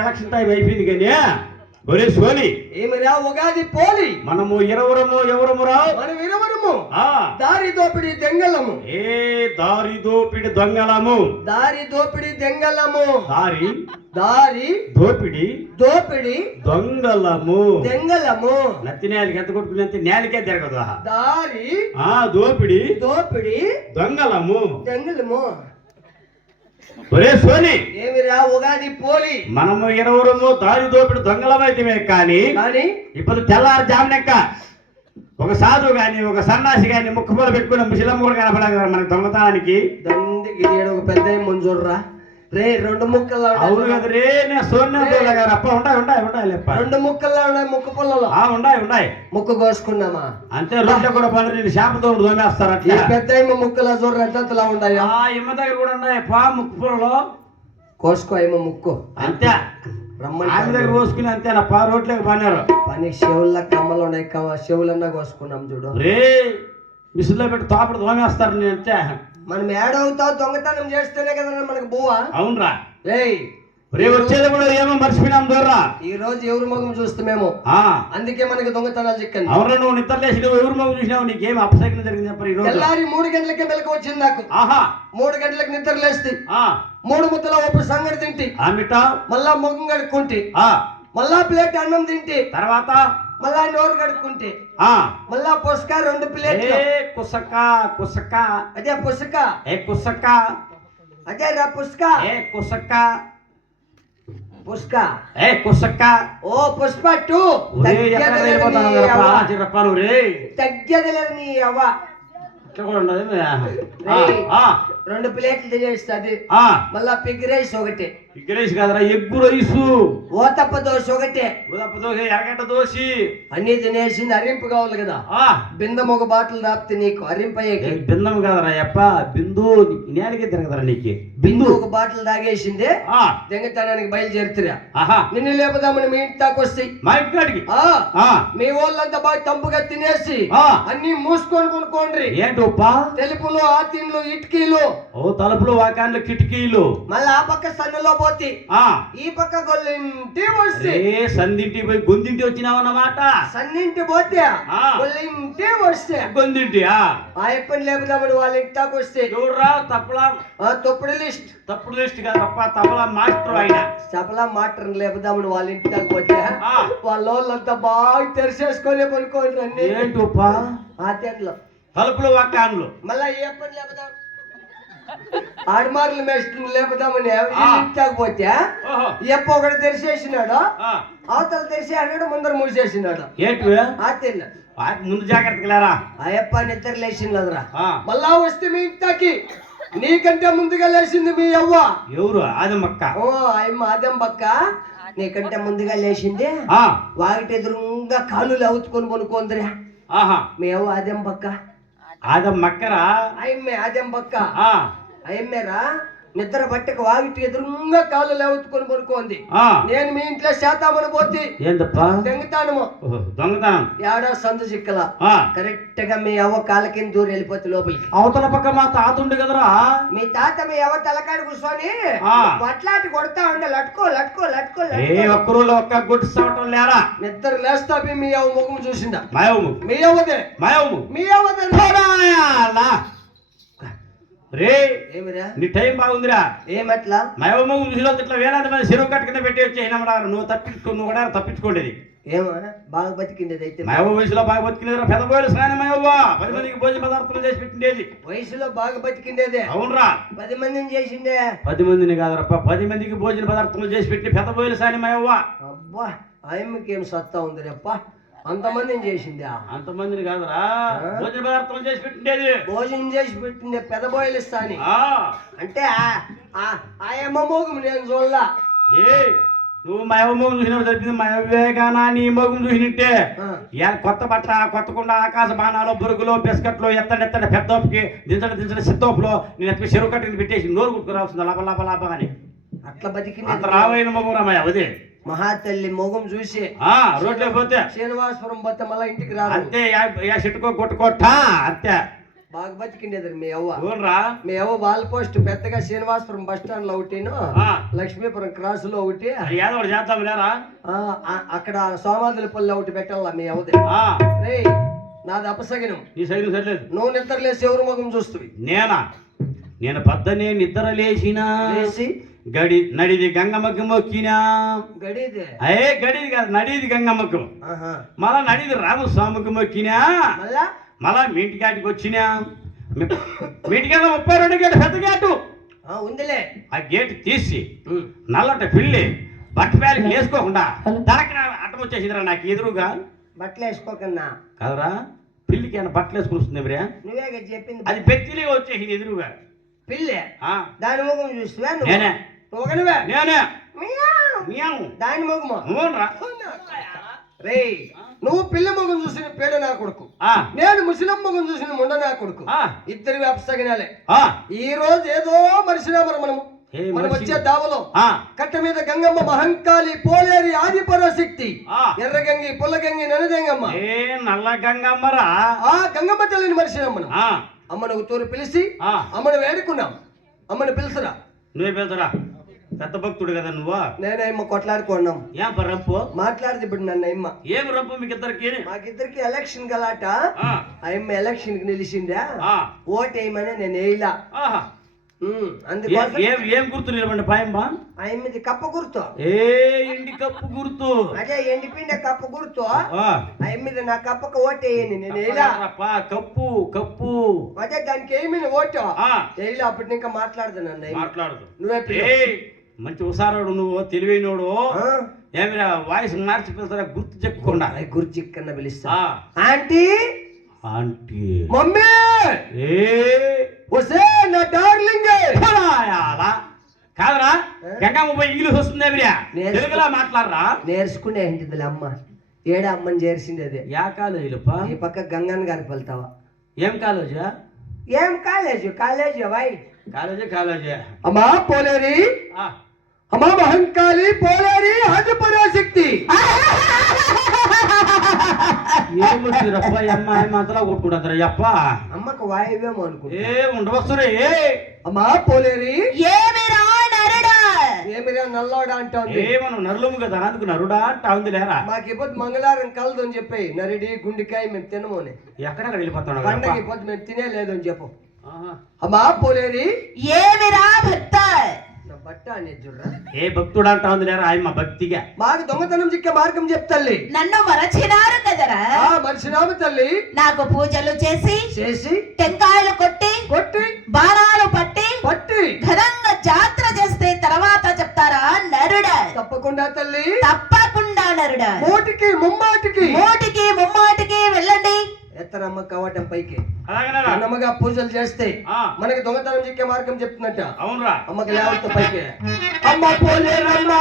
Election time అయిపోయింది కానీ ఒరే సోని ఏమిరా ఉగాది పోలి మనము ఎవరము రావు మనం ఇరువురము ఆ దారి దోపిడి దెంగలము దారి దోపిడి దొంగలము దారి దోపిడి దొంగలము నత్తి నేలకి ఎంత కొట్టుకుని నేలకే తిరగదు దారి దోపిడి దొంగలము ఒరే సోని ఏమిరా ఉగాది పోలి మనము ఇరువురము దారి దోపిడి దొంగలమైతే కానీ ఇప్పుడు తెల్లారుజామునెక్క ఒక సాధువు గాని ఒక సన్నాసి గాని ముక్కుపూల పెట్టుకున్న ముసలమ్మ కూడా కనపడాలి కదా మనకి దొంగతనానికి దండికి ఒక పెద్ద ముంజుర్రా రే రెండు ముక్కల్లో అవును కదా రే నేను సోన్య గారు అప్ప ఉంటాయి రెండు ముక్కల్లో ఉన్నాయి ముక్కు పుల్లలో ఉన్నాయి ముక్కు కోసుకున్నామా అంతే రొట్టె కూడా పనులు నేను చేపతో దోమేస్తారు అట్లా పెద్ద ముక్కల జొర్ర ఎంతలా ఉన్నాయా ఇమ్మ దగ్గర కూడా ఉన్నాయి పా ముక్కు పుల్లలో కోసుకో ఏమో ముక్కు అంతే ఆమె దగ్గర కోసుకుని అంతేనా పా రోట్లోకి పన్నారు పని చెవుల కమ్మలు ఉన్నాయి చెవులన్నా కోసుకున్నాం చూడు రే మిషన్లో పెట్టి తోపడు దోమేస్తారు నేను అంతే మనం ఏడవుతావు దొంగతనం చేస్తేనే కదా మనకు బువ్వా అవునరా రే వచ్చేది కూడా ఏమో మర్చిపోయినాం దూరా ఈ రోజు ఎవరి ముఖం చూస్తామేమో అందుకే మనకి దొంగతనాలు చిక్కని అవును నువ్వు నిద్ర లేచి ఎవరి ముఖం చూసినావు నీకేం అపశకునం జరిగింది చెప్పరు ఈ రోజు తెల్లారి 3 గంటలకే మెలకు వచ్చింది నాకు 3 గంటలకు నిద్ర లేస్తే 3 ముద్దల ఉప్పు సంగటి తింటి మళ్ళా ముఖం కడుక్కుంటే మళ్ళా ప్లేట్ అన్నం తింటే తర్వాత మళ్ళా నోరు కడుక్కుంటే మళ్ళా పుసక 2 ప్లేట్లు కుసక అదే పుసక అదే రా పుసక ఓ పుష్ప 2 తగ్గదలేదు నీ అవ్వ 2 ప్లేట్లు తినేస్తుంది మళ్ళా పిగ్ రైస్ ఒకటి పిగ్ రైస్ కాదరా ఎగ్గు రైసు ఓతప్ప దోశ ఒకటే ఎరగడ్డ దోశ అన్ని తినేసింది అరింపు కావాలి కదా బిందం ఒక బాటిల్ దాపితే నీకు అరింపయ్యేకి బిందం కాదరా అప్ప బిందు నేలకే తిరగదరా నీకు బిందు ఒక బాటిల్ తాగేసింది దొంగతనానికి బయలుదేరుతురా నిన్ను లేపుదామని మీ ఇంటి దాకా వస్తాయి మా ఇంటికి మీ వాళ్ళంతా బాగా తంపుగా తినేసి అన్ని మూసుకొని కొనుక్కోండి ఏంటి తెలుపులు ఆతిన్లు ఇటుకీలు తలుపులు వాకాన్లు కిటికీలు మళ్ళీ ఆ పక్క సన్నలో పోతే ఈ పక్క గొల్లింటి వస్తే సందింటి పోయి గొందింటి వచ్చినావన్నమాట సన్నింటి పోతే గొల్లింటి వస్తే గొందింటి ఆ ఎప్పని లేపుదామని వాళ్ళ ఇంటి దాకా వస్తే ఎవరురా తప్పుడు లిస్ట్ కాదప్ప తపలా మాస్టర్ ఆయన తపలా మాస్టర్ లేపుదామని వాళ్ళ ఇంటి దాకా పోతే వాళ్ళంతా బాగా తెరిచేసుకొని పనుకోండి ఏంటి ఆ తెరలో తలుపులు వాకాన్లు మళ్ళా ఏ పని లేపుదాం ఆడమార్లు మేస్త్రి లేపుదామని ఇంటికపోతే ఎప్ప ఒకటి తెరిచేసినాడు అవతల తెరిచేసినాడు ముందర మూసేసినాడు ఏంటి ఆ తెల్ల ముందు జాగ్రత్తగా ఆ ఎప్ప నిద్ర లేచినదిరా మళ్ళా వస్తే మీ ఇంటికి నీకంటే ముందుగా లేచింది మీ అవ్వ ఎవరు ఆదమ్మక్క అమ్మ ఆదమ్మక్క నీకంటే ముందుగా లేచింది వాగిటి ఎదురుగా కాళ్ళు అవుతుకొని కొనుక్కోందిరా మీ అవ్వ ఆదమ్మక్క ఆదమ్మక్కరా అమ్మే ఆదమ్మక్క అమ్మేరా నిద్ర పట్టక వాగిటి ఎదురుగా కాళ్ళు లేవెత్తుకొని పడుకోంది. నేను మీ ఇంట్లో శాతామని పోతే ఏందప్పా దొంగతానము దొంగతనం ఏడా సందు చిక్కల కరెక్ట్ గా మీ అవ్వ కాళ్ళ కింద దూరం వెళ్ళిపోతే లోపలికి. అవతల పక్క మా తాత ఉండు కదరా, మీ తాత మీ అవ్వ తలకాడు కూర్చొని పట్లాటి కొడతా ఉండే లట్టుకో లట్టుకో లట్టుకో ఒక్కరోజు ఒక్క గుడ్డిస్తావటం లేరా. నిద్ర లేస్తా మీ అవ్వ ముఖం చూసిందా? మాయవు మీ అవ్వదే మాయవు మీ అవ్వదే రే ఏమిరా నీ టైం బాగుందిరా. ఏమట్లా మాయమ్మ ముసిలో ఇట్లా వేలాది మంది చెరువు కట్టుకుని పెట్టి వచ్చేసినమ్మడారు. నువ్వు నువ్వు కూడా తప్పించుకోండి. ఏమో బాగా బతికిండేది అయితే. మాయవ్వ వయసులో బాగా బతికినదిరా. పెద్ద బోయలు సాయం మాయవ్వ 10 మందికి భోజన పదార్థాలు చేసి పెట్టిండేది. వయసులో బాగా బతికిండేదే. అవునరా 10 మందిని చేసిండే. 10 మందిని కాదరప్ప 10 మందికి భోజన పదార్థాలు చేసి పెట్టి పెద్ద బోయలు సాయం మాయవ్వ. అబ్బా ఆయమ్మకి ఏం సత్తా ఉంది రేప్ప, అంతమందిని చేసిందే. అంతమందిని కాదురా భోజన పదార్థాలు చేసి పెట్టిండేది. భోజనం చేసి పెట్టిండే పెద్ద బోయలు ఇస్తాని అంటే ఆయమ్మ మోగం నేను చూడలా. నువ్వు మా యవ్వ మోగం చూసినప్పుడు తెలిపింది. మా యవ్వేగానా నీ మోగం చూసినట్టే కొత్త బట్ట కొత్తకుండా ఆకాశ బాణాలు బురుగులు బిస్కట్లు ఎత్తడి పెద్దోపుకి దించడి సిత్తోపులో నేను ఎత్తుకు చెరువు కట్టుకుని పెట్టేసి నోరు కుట్టుకురాల్సింది లాభ లాభ లాభ అని. అట్లా బతికింది అంత రావైన మోగం రా మా యవ్వది. మహాతల్లి మొగం చూసి రోడ్లే పోతే శ్రీనివాసపురం పోతే మళ్ళా ఇంటికి రాదు అంతే. చెట్టుకో కొట్టుకోట్టా అంతే. బాగా బతికిండేది మీ అవ్వ. ఊర్రా మీ అవ్వ వాల్ పోస్ట్ పెద్దగా శ్రీనివాసపురం బస్ స్టాండ్ లో ఒకటిను లక్ష్మీపురం క్రాస్ లో ఒకటి ఏదో ఒకటి చేద్దాం లేరా. అక్కడ సోమాదులపల్లి ఒకటి పెట్టాలా మీ అవ్వది. రే నాది అపసగినం. నీ సైన్ సరిలేదు. నువ్వు నిద్ర లేసి ఎవరు మొగం చూస్తుంది? నేను పద్దనే నిద్ర లేచినా నడిది గంగమ్మకి మొక్కినా. గడిది కాదు నడిది గంగమ్మకు. మళ్ళా నడిది రామస్వామికి మొక్కినా. మళ్ళా మీ ఇంటికాటికి వచ్చినా. మీ ఇంటికాడ 32 గేటు పెద్ద గేటు ఉందిలే. ఆ గేటు తీసి నల్లట పిల్లి బట్టపేలకి వేసుకోకుండా తరక అట్టం వచ్చేసిందిరా నాకు ఎదురుగా. బట్టలు వేసుకోకన్నా కదరా పిల్లికి ఏమైనా బట్టలు వేసుకుని వస్తుంది బ్రియా. నువ్వే చెప్పింది. అది బెత్తిలే వచ్చేసింది ఎదురుగా పిల్లి. దాని ముఖం చూస్తువా? నేనే దాని ముఖము రే. నువ్వు పిల్ల మొగం చూసిన పేడ నా కొడుకు, నేను ముసలం మొగం చూసిన ముండ నా కొడుకు. ఇద్దరు అప్సగినాలే. ఈ రోజు ఏదో మనిషినామర మనం వచ్చే దావలో కట్ట మీద గంగమ్మ మహంకాళి పోలేరి ఆదిపరాశక్తి ఎర్రగంగి పుల్లగంగి ననదెంగమ్మ నల్ల గంగమ్మరా. ఆ గంగమ్మ తల్లిని మనిషినాం మనం. అమ్మను ఒక తూరు పిలిచి అమ్మను వేడుకున్నాం. అమ్మను పిలుచురా. నువ్వే పిలుచురా. పెద్ద భక్తుడు కదా నువ్వు. నేనే అమ్మ కొట్లాడుకున్నాం. ఏం రంపు మాట్లాడితే ఇప్పుడు నన్ను అమ్మ ఏం రంపు మీకిద్దరికి? మాకిద్దరికి ఎలక్షన్ గలాట. అమ్మ ఎలక్షన్ కి నిలిచిందా ఓటు వేయమని నేను వేయలా. ఏం గుర్తు నిలబండి పాయమ్మా? అమ్మది కప్ప గుర్తు. ఎండి కప్పు గుర్తు. అదే ఎండిపిండే కప్ప గుర్తు. అమ్మది నా కప్పకు ఓటు వేయని నేను వేయలా. కప్పు కప్పు అదే దానికి ఏమి ఓటు వేయలా. అప్పటి ఇంకా మాట్లాడదు నన్ను. మాట్లాడదు. నువ్వే మంచి హుషారోడు నువ్వు, తెలివైనోడు. ఏమిరా వాయిస్ మార్చి పిలుస్తారా? గుర్తు చెప్పుకుండా గుర్తు చిక్కన్న పిలుస్తా. ఆంటీ ఆంటీ మమ్మీ వస్తే నా డార్లింగ్ కాదరా. గంగమ్మ పోయి ఇంగ్లీష్ వస్తుంది తెలుగులా మాట్లాడరా? నేర్చుకునే ఏంటిది అమ్మ. ఏడా అమ్మని చేర్చింది అదే. యా కాలేజీ ఈ పక్క గంగన్ గారికి వెళ్తావా? ఏం కాలేజా? ఏం కాలేజీ? కాలేజీ వాయ్ కాలేజీ. అమ్మా పోలేరి, అమ్మా మహంకాళి పోలేరి ఆదిపరాశక్తి. ఏమొచ్చిరప్ప అమ్మ అంతలా కొట్టుకుంటారా అప్ప? అమ్మకు వాయువేమో అనుకో. ఉండవస్తురే. అమ్మా పోలేరి ఏమిరా నల్లోడా అంటావు? ఏమను నరులము కదా, అందుకు నరుడా అంటా ఉంది లేరా. మాకు ఇప్పుడు మంగళవారం కలదు అని చెప్పి నరిడి గుండెకాయ మేము తినమని. ఎక్కడ వెళ్ళిపోతాడు పండగకి పొద్దు మేము తినేలేదు అని చెప్పు. అమ్మా పోలేరి ఏమిరా భక్త బట్ట అనే చూడరా. ఏ భక్తుడు అంటా ఉంది లేరా ఆయమ్మ భక్తిగా. మాకు దొంగతనం చిక్కే మార్గం చెప్తల్లి. నన్ను మరచినారు కదరా. మరిచినాము తల్లి. నాకు పూజలు చేసి చేసి టెంకాయలు కొట్టి కొట్టి బాణాలు పట్టి పట్టి ఘనంగా జాతర చేస్తే తర్వాత చెప్తారా నరుడా? తప్పకుండా తల్లి, తప్పకుండా నరుడా. మూటికి ముమ్మాటికి వెళ్ళండి. ఎత్తనమ్మ కవాటం పైకి అన్నమ్మగా పూజలు చేస్తే మనకి దొంగతనం చిక్కే మార్గం చెప్తున్నట్ట. అవునరా. అమ్మకి లేవత పైకి. అమ్మ పోలేరమ్మ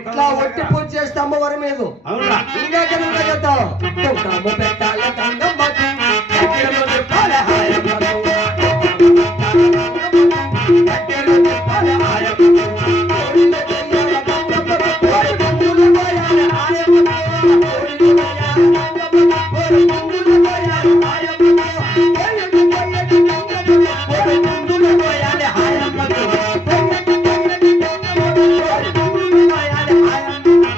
ఇట్లా ఒట్టి పూజ చేస్తే అమ్మవారి మీద అవునా ఇంకా కనుక చెప్తాం కుంకుమ పెట్టాల గంగమ్మకు, కట్టెలు తిప్పాల హాయమ్మకు, కట్టెలు తిప్పాల హాయమ్మకు, కోడిల చెయ్యాల గంగమ్మకు, కోడి పువ్వులు పోయాల హాయమ్మకు, కోడిలు పోయాల గంగమ్మకు, కోడి పువ్వులు పోయాల హాయమ్మకు, కోయటి కోయటి గంగమ్మకు, కోడి పువ్వులు పోయాల హాయమ్మకు, కోయటి కోయటి గంగమ్మకు, కోడి పువ్వులు పోయాల హాయమ్మకు.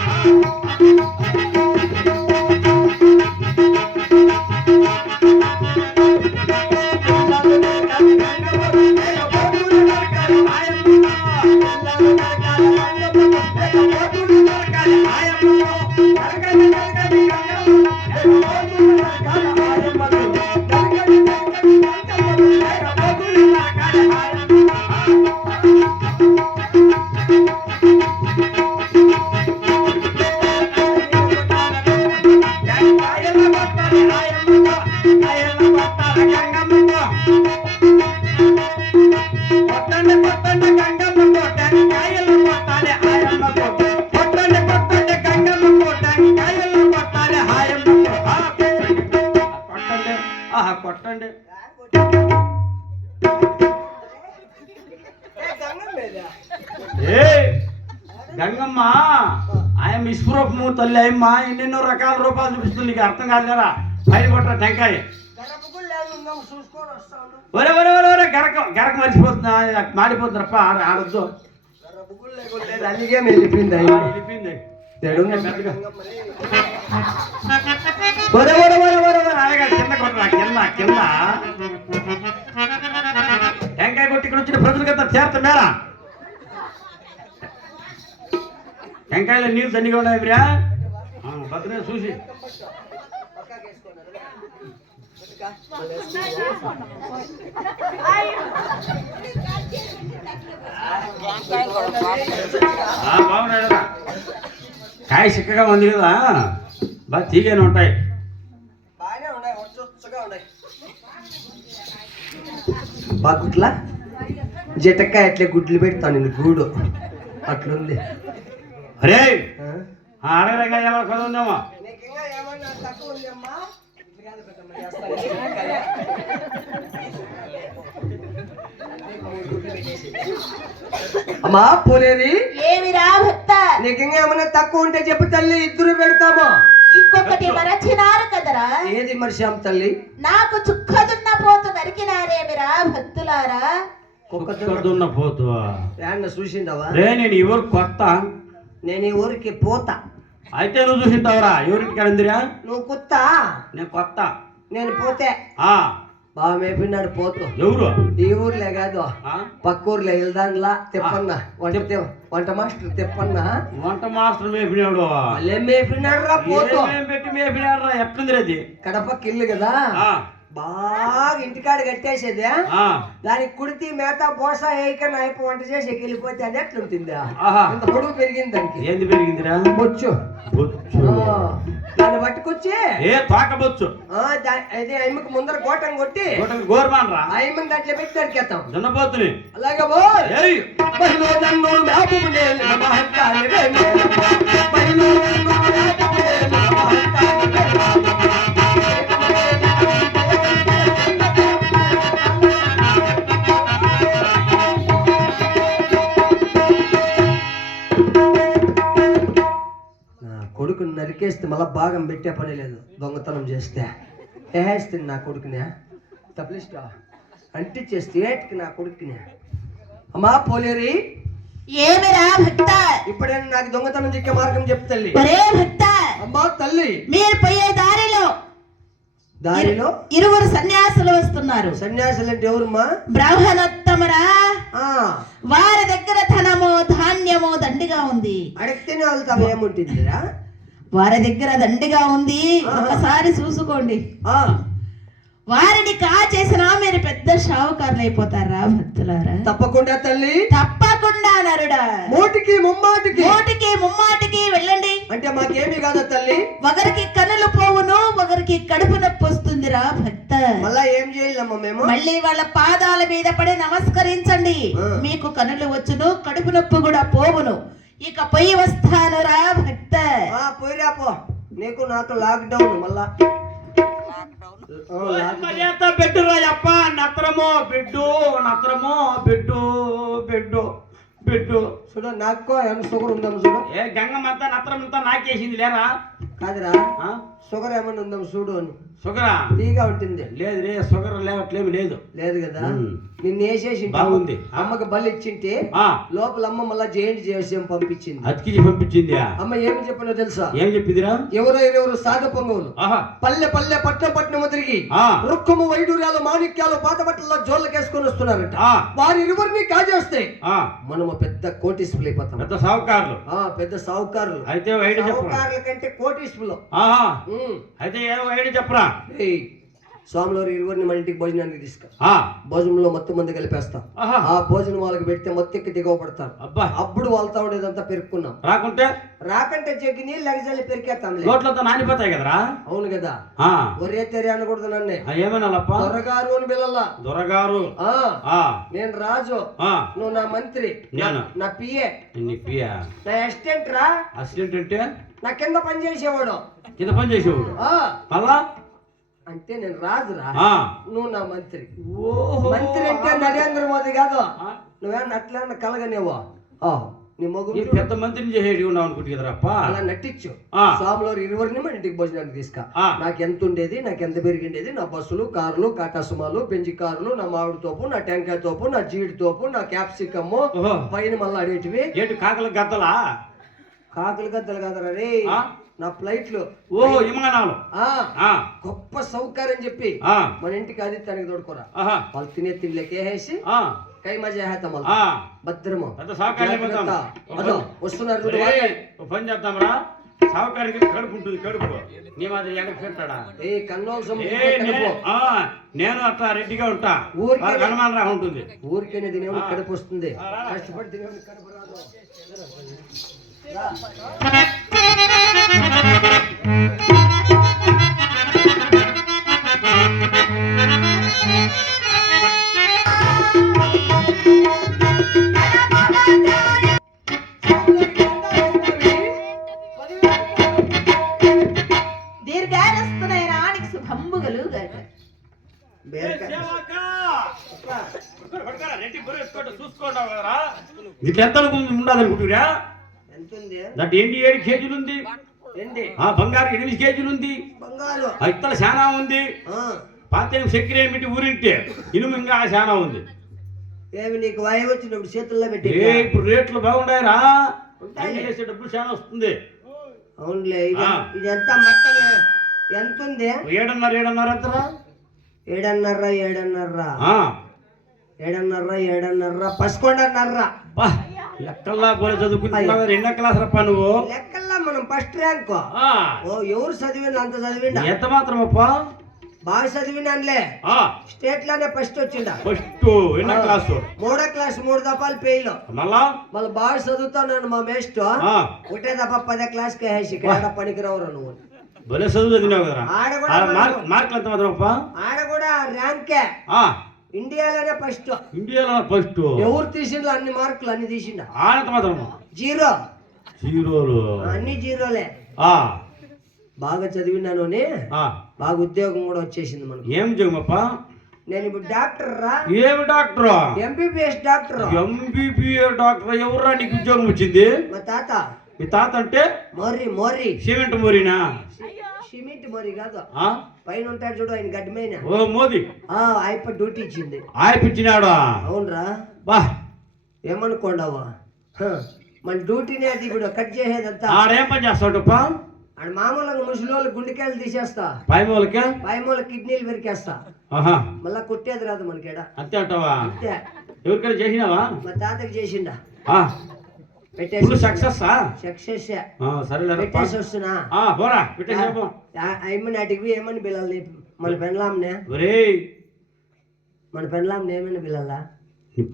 కొట్టండి ఏ గంగమ్మ ఆయన విశ్వరూపము తల్లి అయ్యమ్మ ఎన్నెన్నో రకాల రూపాలు చూపిస్తుంది నీకు అర్థం కాదు కదా బయట కొట్ట టెంకాయ ఒరే ఒరే ఒరే ఒరే గరక మర్చిపోతున్నా మాడిపోతుంది తప్ప ఆడద్దు అలిగే వెళ్ళిపోయింది వెళ్ళిపోయింది కింద కొట్టరా కింద కింద టెంకాయ కొట్టి ఇక్కడ వచ్చిన ప్రజలకంతా చేరత మేరా టెంకాయలో నీళ్ళు దండిగా ఉన్నాయి బిరా భద్రమే చూసి బాగున్నాడు కాయ చిక్కగా ఉంది కదా బాగా తీగానే ఉంటాయి బాగా గుట్లా జటక్కాయ అట్లే గుడ్లు పెడతాను నేను గూడు అట్లుంది అరే అడగరంగా ఏమైనా కొద్ది ఉందేమో అమ్మా పోలేది ఏమిరా భక్త నీకు ఇంకా ఏమైనా తక్కువ ఉంటే చెప్పు తల్లి ఇద్దరు పెడతామా ఇంకొకటి మరచినారు కదరా ఏది మర్చాం తల్లి నాకు చుక్కదున్న పోతు నరికినారేమిరా భక్తులారా కుక్కదున్న పోతు చూసిండవా రే నేను ఎవరు కొత్త నేను ఈ ఊరికి పోతా అయితే నువ్వు చూసింటావురా ఎవరికి కడిందిరా నువ్వు కొత్త నేను కొత్త నేను పోతే బాగా మేపినాడు పోతూ. ఎవరు? ఈ ఊర్లే కాదు, పక్క ఊర్లే ఇల్దాండ్లా తెప్పన్న వంట మాస్టర్ తెప్పన్న వంట మాస్టర్ మేపినాడు. మేపినాడు రా పోతూ. పెట్టి మేపినాడు రా. ఎట్లుంది అది? కడపకి ఇల్లు కదా, బాగా ఇంటికాడ కట్టేసేది. దానికి కుడితి మేత బోసా వేయక నాయప వంట చేసి వెళ్ళిపోతే అది ఎట్లుంటుందా? ఇంత పొడుగు పెరిగింది దానికి. ఏంది పెరిగిందిరా? బొచ్చు. దాన్ని పట్టుకొచ్చి తాకబొచ్చు అదే అమ్మకి ముందర గోటం కొట్టి గోర్మాన్ రా అమ్మని దాంట్లో పెట్టి దొరికేస్తాం. దున్నపోతుని అలాగే కొడుకుని నరికేస్తే మళ్ళా భాగం పెట్టే పని లేదు. దొంగతనం చేస్తే వేస్తుంది నా కొడుకునే తప్లిస్ట్ అంటించేస్తే ఏటికి నా కొడుకునే. అమ్మా పోలేరి ఏమిరా భక్త, ఇప్పుడైనా నాకు దొంగతనం చిక్కే మార్గం చెప్పు తల్లి. భక్త అమ్మా తల్లి, మీరు పోయే దారిలో ఇరువురు సన్యాసులు వస్తున్నారు. సన్యాసులు అంటే ఎవరమ్మా? బ్రాహ్మణోత్తమరా. వారి దగ్గర ధనము ధాన్యము దండిగా ఉంది. అడిగితేనే వెళ్తాము. ఏముంటుందిరా? వారి దగ్గర దండిగా ఉంది, ఒకసారి చూసుకోండి. వారిని కాచేసినా మీరు పెద్ద షావుకారులు అయిపోతారా భక్తులారా? తప్పకుండా తల్లి, తప్పకుండా నరుడా. మూటికి ముమ్మాటికి వెళ్ళండి. అంటే మాకేమీ కాదు తల్లి. ఒకరికి కనులు పోవును, ఒకరికి కడుపు నొప్పి వస్తుందిరా భక్త. మళ్ళా ఏం చేయాలమ్మా మేము? మళ్ళీ వాళ్ళ పాదాల మీద పడి నమస్కరించండి. మీకు కనులు వచ్చును, కడుపు నొప్పి కూడా పోవును. ఇక పోయి వస్తాను రా భక్త. పోయిరా పో. నీకు నాకు లాక్డౌన్ మళ్ళా పెట్టురా అప్ప. నత్రమో బిడ్డు, నత్రమో బిడ్డు బిడ్డు బిడ్డు. చూడ నాకు ఏమన్నా షుగర్ ఉందాం చూడు. ఏ గంగమ్మంతా నత్రమంతా నాకేసింది లేరా? కాదురా, షుగర్ ఏమన్నా ఉందాం చూడు అని. షుగరా? తీగా ఉంటుంది. లేదు రే, షుగర్ లేవట్లేమి లేదు. లేదు కదా? నిన్ను వేసేసి బాగుంది. అమ్మకి బలి ఇచ్చింటే లోపల అమ్మ మళ్ళా జైంట్ చేసి పంపించింది. అతికించి పంపించింది. అమ్మ ఏమి చెప్పినో తెలుసా? ఏం చెప్పిందిరా? ఎవరు సాధ పొంగవులు పల్లె పట్టణం తిరిగి రుక్కము వైడూర్యాలు మాణిక్యాలు పాత బట్టల్లో జోళ్ళకేసుకొని వస్తున్నారట. వారి ఇరువురిని కాజేస్తే మనము పెద్ద కోటీశ్వరులు అయిపోతాం. పెద్ద సావుకారులు. పెద్ద సావుకారులు. అయితే సావుకారుల కంటే కోటీశ్వరులు. అయితే ఏదో వైడు చెప్పరా? స్వామివారు ఇరువురిని మన ఇంటికి భోజనానికి తీసుకురా. భోజనంలో మొత్తం మంది కలిపేస్తాం. ఆ భోజనం వాళ్ళకి పెడితే మొత్తెక్కి దిగవ పడతారు. అప్పుడు వాళ్ళతో ఉండేదంతా పెరుక్కున్నాం. రాకంటే జగ్గి నీళ్ళు లగజల్లి పెరికేస్తాం. నోట్లతో నానిపోతాయి కదరా? అవును కదా. ఒరే తెరి అనకూడదు నన్నే. ఏమన్నా దొరగారు అని పిల్లల్లా. దొరగారు. నేను రాజు, నువ్వు నా మంత్రి, నా పిఏ. నా అసిస్టెంట్ రా. అసిస్టెంట్ అంటే నా కింద పని చేసేవాడు. మళ్ళా అంటే నేను రాజురా, నువ్వు నా మంత్రి. మంత్రి అంటే నరేంద్ర మోదీ కాదు. నువ్వేమన్నా అట్లా కలగనేవా? నీ మగ పెద్ద మంత్రిని చేసేది ఉన్నావు అనుకుంటు కదరప్ప. అలా నటించు. స్వామివారు ఇరువురిని మన ఇంటికి భోజనానికి తీసుకా. నాకు ఎంత ఉండేది, నాకు ఎంత పెరిగిండేది, నా బస్సులు, కార్లు, టాటా సుమాలు, బెంజి కార్లు, నా మామిడి తోపు, నా టెంకాయ తోపు, నా జీడి తోపు, నా క్యాప్సికమ్ పైన మళ్ళీ అడేటివి ఏంటి? కాకల గద్దలా? కాకులు గద్దలు కాదరా రే, నా ఫ్లైట్లు. ఓహో, విమానాలు. గొప్ప సౌకర్యం చెప్పి మన ఇంటికి ఆదిత్యానికి తోడుకోరా. వాళ్ళు తినే తిండికేసి కై మజా హేతం భద్రము. అదో వస్తున్నారు. పని చేద్దాంరా, సావుకారికి కడుపు ఉంటుంది. కడుపు నీ మాదిరి ఎండకు పెట్టాడా? నేను అట్లా రెడ్డిగా ఉంటా. ఊరికి హనుమాన్ రా ఉంటుంది. ఊరికైనా తినేవాడు కడుపు వస్తుంది, కష్టపడి తినేవాడు కడుపు రాదు. దీర్ఘారస్తున్నాయి రానికి శుభంబుగలు గట. ఎంత ఉండాలనుకుంటురా? దట్ ఎండి 7 కేజీలు ఉంది. బంగారు 8 కేజీలు ఉంది. ఇత్తలు శానా ఉంది. పాతేం చక్కెర ఏమిటి ఊరింటే ఇనుము ఇంకా శానా ఉంది. ఏమి నీకు వాయు వచ్చినప్పుడు చేతుల్లో పెట్టి ఇప్పుడు రేట్లు బాగున్నాయిరా. వేసే డబ్బులు చాలా వస్తుంది. అవునులే. ఇది ఎంత మట్టలు ఎంత ఉంది? 7.5 ఎంతరా? ఏడన్నర పసుకోండన్నర్రా. బా లెక్కల్లా పోలే చదువుకుంటున్నావు. రెండో క్లాస్ రప్ప నువ్వు. లెక్కల్లా మనం ఫస్ట్ ర్యాంక్. ఆ, ఓ ఎవరు చదివిండు అంత చదివిండా? ఎంత మాత్రం అప్పా? బాగా చదివినానులే. స్టేట్ లోనే ఫస్ట్ వచ్చిండా. ఫస్ట్ ఎన్నో క్లాసు? 3వ క్లాస్ 3 దఫాలు ఫెయిల్. మళ్ళీ బాగా చదువుతున్నాను మా మేస్ట్. ఒకటే దఫా 10వ క్లాస్ కి వేసి ఇక్కడ పనికిరావురా నువ్వు. భలే చదువు చదివినావు కదా. మార్కులు ఎంత మాత్రం అప్ప? ఆడ కూడా ర్యాంకే. ఇండియాలోనే ఫస్ట్. ఇండియాలో ఫస్ట్. ఎవరు తీసిండు అన్ని మార్కులు అన్ని తీసిండా? ఆనంత మాత్రం 0. జీరోలు అన్ని జీరోలే. బాగా చదివినాను బాగా ఉద్యోగం కూడా వచ్చేసింది మనకు. ఏం చేయమప్ప? నేను ఇప్పుడు డాక్టర్ రా. ఏమి doctor? MBBS doctor. MBBS doctor. ఎవర్రా నీకు ఉద్యోగం వచ్చింది? మా తాత. మీ తాత అంటే? మోరి. సిమెంట్ మోరినా? సిమెంట్ మోరి కాదు, పైన ఉంటాడు చూడు ఆయన గడ్డమైన. ఓ మోదీ. ఆయప్ప డ్యూటీ ఇచ్చింది. ఆయపిచ్చినాడా? అవునరా. బా ఏమనుకోండావా, మన డ్యూటీనే అది ఇప్పుడు కట్ చేసేదంతా. ఆడేం పని చేస్తాడు? ఆడ మామూలుగా ముసలి గుండెకాయలు తీసేస్తా, పైమూల కిడ్నీలు పెరికేస్తా, మళ్ళా కొట్టేది రాదు మనకేడ. అంతే అంటావా? అంతే. ఎవరికైనా చేసినావా? మా తాతకి చేసిండా. సక్సెస్ పెట్టేసి వస్తున్నా. నాటికి ఏమని పిల్లలు మన పెండ్లాంనే ఏమని పిల్లలా?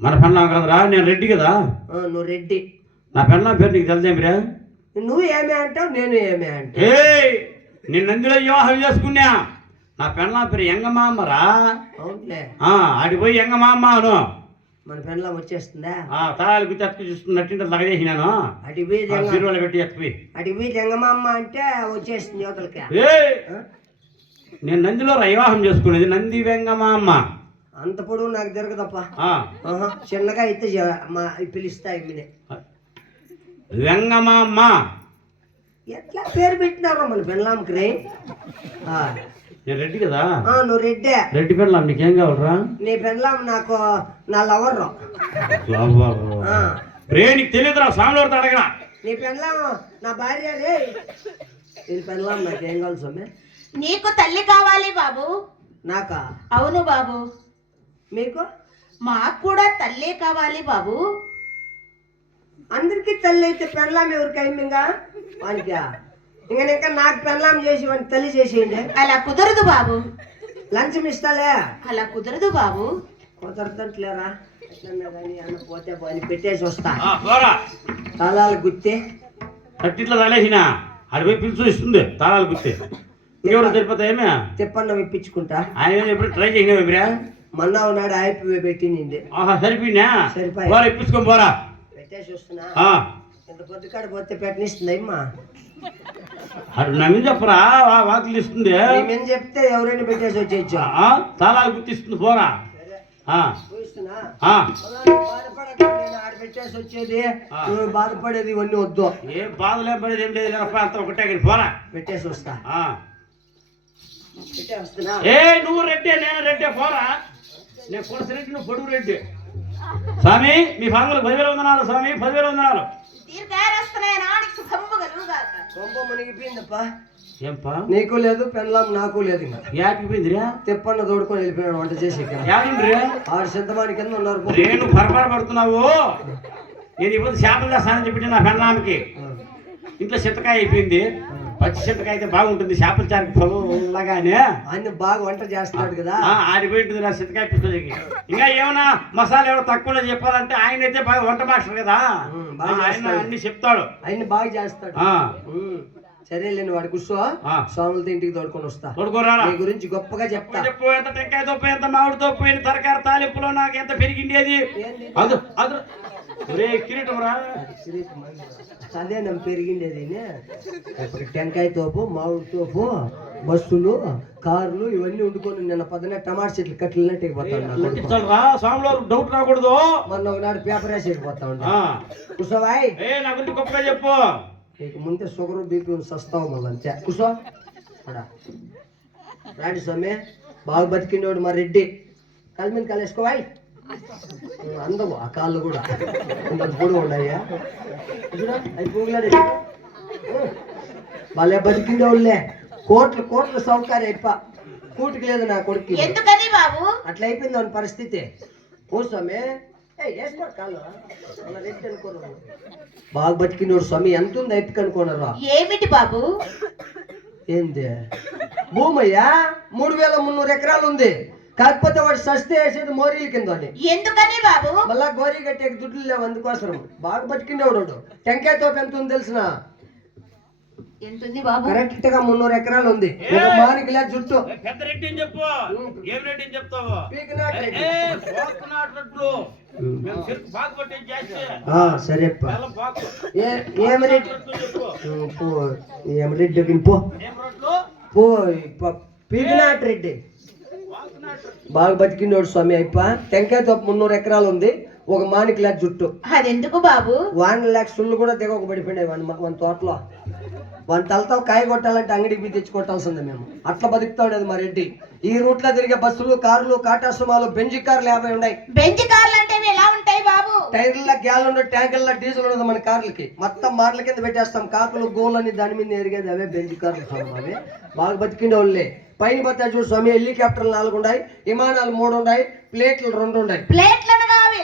మన పెండ్లాం కదరా, నేను రెడ్డి కదా. నువ్వు రెడ్డి. నా పెండ్లాం పేరు నీకు తెలుదేమిరా? నువ్వు ఏమే అంటావు, నేను ఏమే అంటే. నేను నందిలో వివాహం చేసుకున్నా. నా పెండ్లాం పేరు ఎంగమామ్మరా. అవునులే. ఆడికి పోయి ఎంగమామ్మ అను. మన పెండ్లాం వచ్చేస్తుందా? తాళాలు గుర్తి ఎత్తుకు చూస్తున్నట్టు లగదేసినాను. అటు పెట్టి ఎత్తుకుపోయి ఎంగమామ్మ అంటే వచ్చేస్తుంది యువతలకి. నేను నందిలో వివాహం చేసుకునేది నంది వెంగమామ్మ. అంత పొడవు నాకు జరగదప్ప. చిన్నగా అయితే పిలుస్తా ఇమ్మినే వెంగమామ్మ. ఎట్లా పేరు పెట్టినారు మన పెండ్లాంకి రే? నేను రెడ్డి కదా. నువ్వు రెడ్డే. రెడ్డి పెండ్లాం నీకేం కావాలరా? నీ పెండ్లాం నాకు నా లవర్. నీకు తెలియదురా, స్వామివారితో అడగరా. నీ పెండ్లాం నా భార్య రే. నీ పెండ్లాం నాకేం కావాలి సొమ్మె? నీకు తల్లి కావాలి బాబు. నాకా? అవును బాబు. మీకు? మాకు కూడా తల్లి కావాలి బాబు. అందరికి తల్లి అయితే పెండ్లాం ఎవరికి అయిందిగా వానికి? ఇంకా నాకు పెండ్లాం చేసి వాడిని తల్లి చేసేయండి. అలా కుదరదు బాబు. లంచం ఇస్తాలే. అలా కుదరదు బాబు. కుదరదంటలేరా? ఎట్లన్నా కానీ అన్న పోతే పోయి పెట్టేసి వస్తా. తాళాలు గుత్తే కట్టిట్లో తగలేసిన అడిపోయి పిలిచి ఇస్తుంది. తాళాలు గుత్తే ఇంకెవరు సరిపోతాయేమే? తిప్పన్న ఇప్పించుకుంటా. ఆయన ఎప్పుడు ట్రై చేసినా? మొన్న ఉన్నాడు అయిపోయి పెట్టింది. సరిపోయినా? సరిపోయి ఇప్పించుకొని పోరా. పెట్టేసి వస్తున్నా. ఇంత పొద్దుకాడ పోతే పెట్టనిస్తుంది అమ్మా. అడు నా మీద చెప్పరా, వాకిలు ఇస్తుంది. మేము చెప్తే ఎవరైనా పెట్టేసి వచ్చేయచ్చు. తాళాలు గుర్తిస్తుంది పోరా. పెట్టేసి వచ్చేది నువ్వు బాధపడేది ఇవన్నీ వద్దు. ఏం బాధలే పడేది ఏం లేదు. అంత ఒకటే పోరా. పెట్టేసి వస్తా. నువ్వు రెడ్డి, నేను రెడ్డి పోరా. నేను కొలసి రెడ్డి, నువ్వు పొడుగు రెడ్డి. స్వామి మీ పాదములకు 10,000 వందనాలు. స్వామి 10,000 వందనాలు. మునిగిపోయిందప్పా. ఏంపా? నీకు లేదు పెండ్లాం నాకు లేదు. యాకిపోయిందిరా? తెప్పన్న తోడుకొని వెళ్ళిపోయాడు వంట చేసి. ఆడు సిద్ధమాని కింద ఉన్నారు. నేను పొరపాటు పడుతున్నావు. నేను ఇప్పుడు చేపలుగా స్నానం చెప్పి నా పెండ్లాంకి ఇంట్లో చింతకాయ అయిపోయింది. పచ్చి చింతకాయ అయితే బాగుంటుంది. చేపల చారుకి పొలగానే ఆయన బాగా వంట చేస్తున్నాడు కదా. ఆడిపోయింటుంది నా చింతకాయ పిల్లలకి. ఇంకా ఏమైనా మసాలా ఏమైనా తక్కువ చెప్పాలంటే ఆయన అయితే బాగా వంట మాస్టర్ కదా. ఆయన అన్ని చెప్తాడు. ఆయన బాగా చేస్తాడు. సరేలేని వాడి కూర్చో. స్వాములతో ఇంటికి తోడుకొని వస్తా. తోడుకోరా. నీ గురించి గొప్పగా చెప్తా. చెప్పు. ఎంత టెంకాయ తోపు, ఎంత మామిడి తోపు, ఎంత తరకారి తాలింపులో నాకు ఎంత పెరిగిండేది. కిరీటం రా. అదే నమ్మ పెరిగిండేది. ఇప్పుడు టెంకాయ తోపు, మామిడి తోపు, బస్సులు, కార్లు ఇవన్నీ వండుకొని నిన్న పొద్దున టమాటా చెట్లు కట్టినట్టు పోతాను. స్వామిలో డౌట్ రాకూడదు. మొన్న ఒకనాడు పేపర్ వేసి పోతా ఉంటా. కూర్చోవాయ్. నా గురించి గొప్పగా చెప్పు. నీకు ముందే షుగర్ బీపీ సస్తావు మళ్ళీ అంతే. కూర్చో. రాండి స్వామి. బాగా బతికిండేవాడు మా రెడ్డి. కాలు మీద కాలు వేసుకోవాయ్. అందవు ఆ కాళ్ళు కూడా కూడా ఉన్నాయా? అది పోగులాడే భలే బతికిండేవాళ్ళే. కోట్ల సౌకర్యం అయిప. కూటికి లేదు నా కొడుకు. ఎందుకని బాబు? అట్లా అయిపోయింది వాని పరిస్థితి. ఓ స్వామి వేసుకోడు కాళ్ళు అలా రెడ్డి అనుకోరు. బాగా బతికినోడు స్వామి. ఎంత ఉంది అయిపోయి అనుకోనరా? ఏమిటి బాబు? ఏంది భూమయ్యా 3300 ఎకరాలు ఉంది. కాకపోతే వాడు సస్తే వేసేది మోరీల కింద. ఎందుకని బాబు? మళ్ళా గోరీ కట్టే దుడ్లు లేవు అందుకోసం. బాగా బతికిండేవాడు. టెంకాయ తోట ఎంత ఉంది తెలిసిన? ఎంతుంది బాబు? కరెక్ట్ గా 300 ఎకరాలు ఉంది. ఒక మానికి లేదు జుట్టు. పెద్ద రెడ్డి అని చెప్పు. ఏం రెడ్డి అని చెప్తావు? పీకినాడు రెడ్డి. సరేప్ప ఏం రెడ్డి ఏం రెడ్డి పో పీకినాడు రెడ్డి. బాగా బతికినోడు స్వామి. అయిపో టెంకాయ తోట 300 ఎకరాలు ఉంది. ఒక మానికి లేదు జుట్టు. అది ఎందుకు బాబు? 1 లక్ష సుళ్ళు కూడా దిగక పడిపోయినాయి మన తోటలో. వాళ్ళ తలతో కాయ కొట్టాలంటే అంగడికి పోయి తెచ్చి కొట్టాల్సిందే మేము. అట్లా బతుకుతా ఉండేది మా రెడ్డి. ఈ రూట్ లో తిరిగే బస్సులు, కార్లు, కాటాసుమాలు, బెంజి కార్లు 50 ఉన్నాయి. బెంజి కార్లు అంటే ఎలా ఉంటాయి బాబు? టైర్ల గ్యాల్ ఉండదు, ట్యాంకుల్లో డీజిల్ ఉండదు మన కార్లకి. మొత్తం మార్ల కింద పెట్టేస్తాం. కాకులు గోళ్ళని దాని మీద ఎరిగేది అవే బెంజి కార్లు. అవి బాగా బతికిండే వాళ్ళే. పైన పోతా చూడు స్వామి, హెలికాప్టర్లు 4 ఉన్నాయి, విమానాలు 3 ఉన్నాయి, ప్లేట్లు 2 ఉన్నాయి. ప్లేట్లు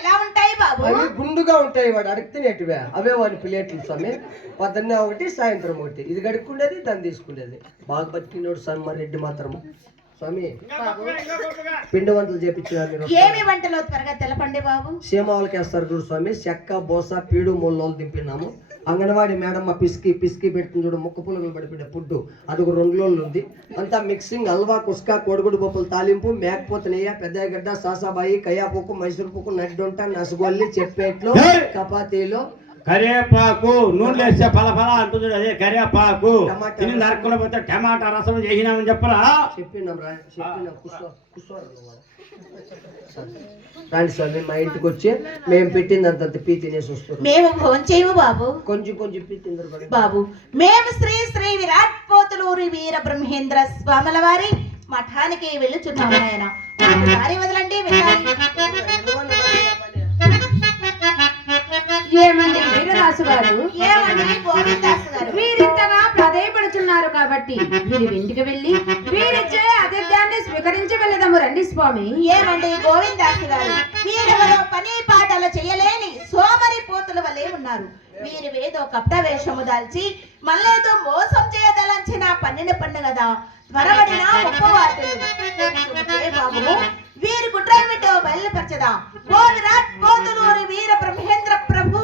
ఎలా ఉంటాయి బాబు? అవి గుండుగా ఉంటాయి. వాడు అడిగితేనేటివే అవే వాడి ప్లేట్లు స్వామి. పొద్దున్నే ఒకటి, సాయంత్రం ఒకటి. ఇది గడుక్కునేది, దాన్ని తీసుకునేది. బాగా బతికినోడు స్వామి మా రెడ్డి మాత్రము. స్వామి పిండి వంటలు చేపించారు మీరు. ఏమి వంటలో త్వరగా తెలపండి బాబు. సీమావులకి వేస్తారు చూడు స్వామి. చెక్క, బోస, పీడు 3 రోజులు దింపినాము. అంగన్వాడి మేడమ్మ పిసికి పెడుతుంది చూడు. ముక్క పుల్లలు పడిపోయిన పుడ్డు అది ఒక 2 రోజులు ఉంది. అంతా మిక్సింగ్. హల్వా, కుస్కా, కోడిగుడ్డు పప్పులు తాలింపు, మేకపోత నెయ్య, పెద్దగడ్డ, సాసాబాయి, కయ్యాపుక్కు, మైసూరు పుక్కు, నడ్డొంట, నసుగొల్లి, చెప్పేట్లు, చపాతీలు, కరివేపాకు, నూనె వేస్తే ఫల అంటుంది. అదే కరివేపాకు తిని నరకుండా పోతే టమాటా రసం చేసినామని చెప్పరా? చెప్పినాం రా. చెప్పినాం. రాండి స్వామి మా ఇంటికి వచ్చి మేము పెట్టిందంత పీ తినేసి వస్తున్నాం. మేము భోంచేయము బాబు. కొంచెం పీ తిందరు బాబు. మేము శ్రీ శ్రీ విరాట్ పోతులూరి వీర బ్రహ్మేంద్ర స్వాముల వారి మఠానికి వెళ్ళుచున్నాము నాయన. దారి వదలండి. ఏమండి వీరదాసు గారు? ఏమండి గోవిందాసు గారు? వీరింతగా ప్రాధేయపడుచున్నారు కాబట్టి వీరి ఇంటికి వెళ్ళి వీరిచ్చే ఆతిథ్యాన్ని స్వీకరించి వెళ్ళదము రండి స్వామి. ఏమండి గోవిందాసు గారు? వీరెవరో పని పాటలు చేయలేని సోమరి పోతుల వలె ఉన్నారు. వీరు ఏదో కప్ట వేషము దాల్చి మళ్ళేదో మోసం చేయదలంచిన పన్నెండు పండుగదా త్వరబడిన బాబు వీరి కుట్రేమిటో బయలుపరచదా. ఓ విరాట్ పోతులూరి వీర బ్రహ్మేంద్ర ప్రభు.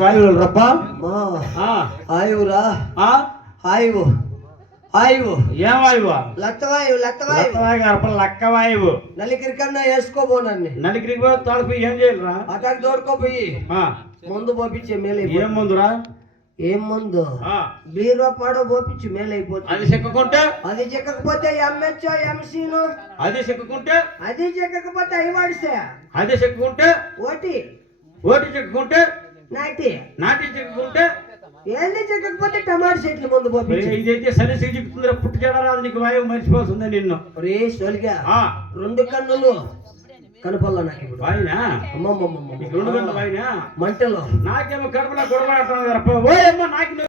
వాయువులు రప్ప ఆయువురా. ఆయువు ఆయువు ఏం వాయువు? లత్తవాయువు. లక్క వాయువు. నలికిరి కన్నా వేసుకోబోనండి. నలికిరికి పోయి తోడుపోయి ఏం చేయాలరా? అటాక్ తోడుకోపోయి ముందు పోపించే మేలు. ఏం ముందురా? ఏం ముందు? బీరో పాడో పోపించి మేలు అయిపోతుంది. అది చెక్కకుంటే? అది చెక్కకపోతే ఎంహెచ్ఓ ఎంసీను. అది చెక్కకుంటే? అది చెక్కకపోతే అవి వాడిస్తే. అది చెక్కకుంటే? ఓటి చెక్కకుంటే? నాటి చెక్కకుంటే? ఏంది చెక్కకపోతే టమాటా చెట్లు ముందు పోపించి. ఇదైతే సరే చెక్కుతుందిరా. పుట్టుకెళ్ళరాదు నీకు వాయువు మర్చిపోతుంది నిన్ను. రే సోలిగా 2 కన్నులు కనపల్లా నాకు ఇప్పుడు. వాయినా? అమ్మమ్మ 2 గంటల వాయినా? మంటలో నాకేమో కడుపులో గొడవ నాకు